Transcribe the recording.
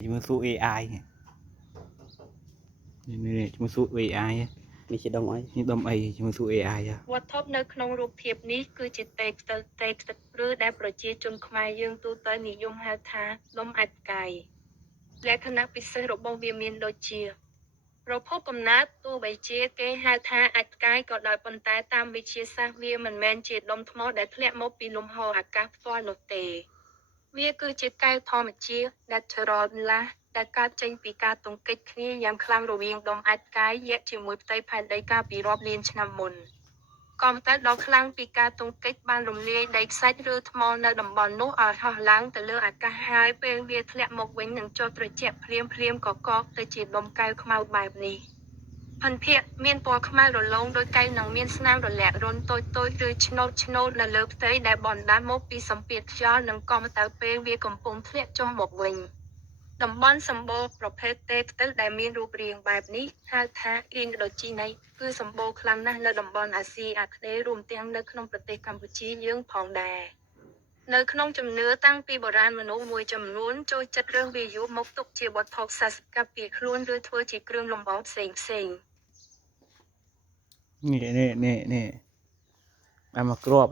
Cuma su AI ini cuma su AIนี่ជាដុំអីនេះដុំអីជាមួយសួរ AI វត្ថុនៅក្នុងរូបភាពនេះគឺជាតេខ្ទិតឬដែលប្រជាជនខ្មែរយើងទូទៅនិយមហៅថាដុំអាចកាយលក្ខណៈពិសេសរបស់វាមានដូចជាប្រភពកំណើតទោះបីជាគេហៅថាអាចកាយក៏ដោយប៉ុន្តែតាមវិទ្យាសាស្ត្រវាមិនមែនជាដុំថ្មដែលធ្លាក់មកពីលំហអាកាសផ្ទាល់នោះទេវាគឺជាកែវធម្មជាតិ natural ដែលកើតចេញពីការទង្គិចគ្នាយ៉ាងខ្លាំងរវាងដុំអាចកាយយក្សជាមួយផ្ទៃផែនដីកាលពីរាប់លានឆ្នាំមុនកំណើតដ៏ខ្លាំងពីការទង្គិចបានរំលាយដីខ្សាច់ឬថ្មនៅតំបន់នោះឲ្យហោះឡើងទៅលើអាកាសហើយពេលវាធ្លាក់មកវិញនឹងចុះត្រជាក់ភ្លាមៗកកទៅជាដុំកែវខ្មៅបែបនេះភិនភាគមានពណ៌ខ្មៅរលោងដោយកែវនិងមានស្នាមរលាក់រន្ធតូចឬឆ្នូតនៅលើផ្ទៃដែលបណ្ដាលមកពីសម្ពាធខ្យល់និងកំទៅពេលវាកំពុងធ្លាក់ចុះមកវិញតំបន់សម្បូរប្រភេទទេខ្ទិលដែលមានរូបរាងបែបនេះហៅថាអ៊ីនដូជីណីគឺសម្បូរខ្លាំងណាស់នៅតំបន់អាស៊ីអាគ្នេយ៍រួមទាំងនៅក្នុងប្រទេសកម្ពុជាយើងផងដែរនៅក្នុងជំនឿតាំងពីបុរាណមនុស្សមួយចំនួនចូលចិត្តរើសវាយកមកទុកជាវត្ថុស័ក្តិសិទ្ធិពីខ្លួនឬធ្វើជាគ្រឿងលម្អផ្សេងនេះបានមកគ្រាប់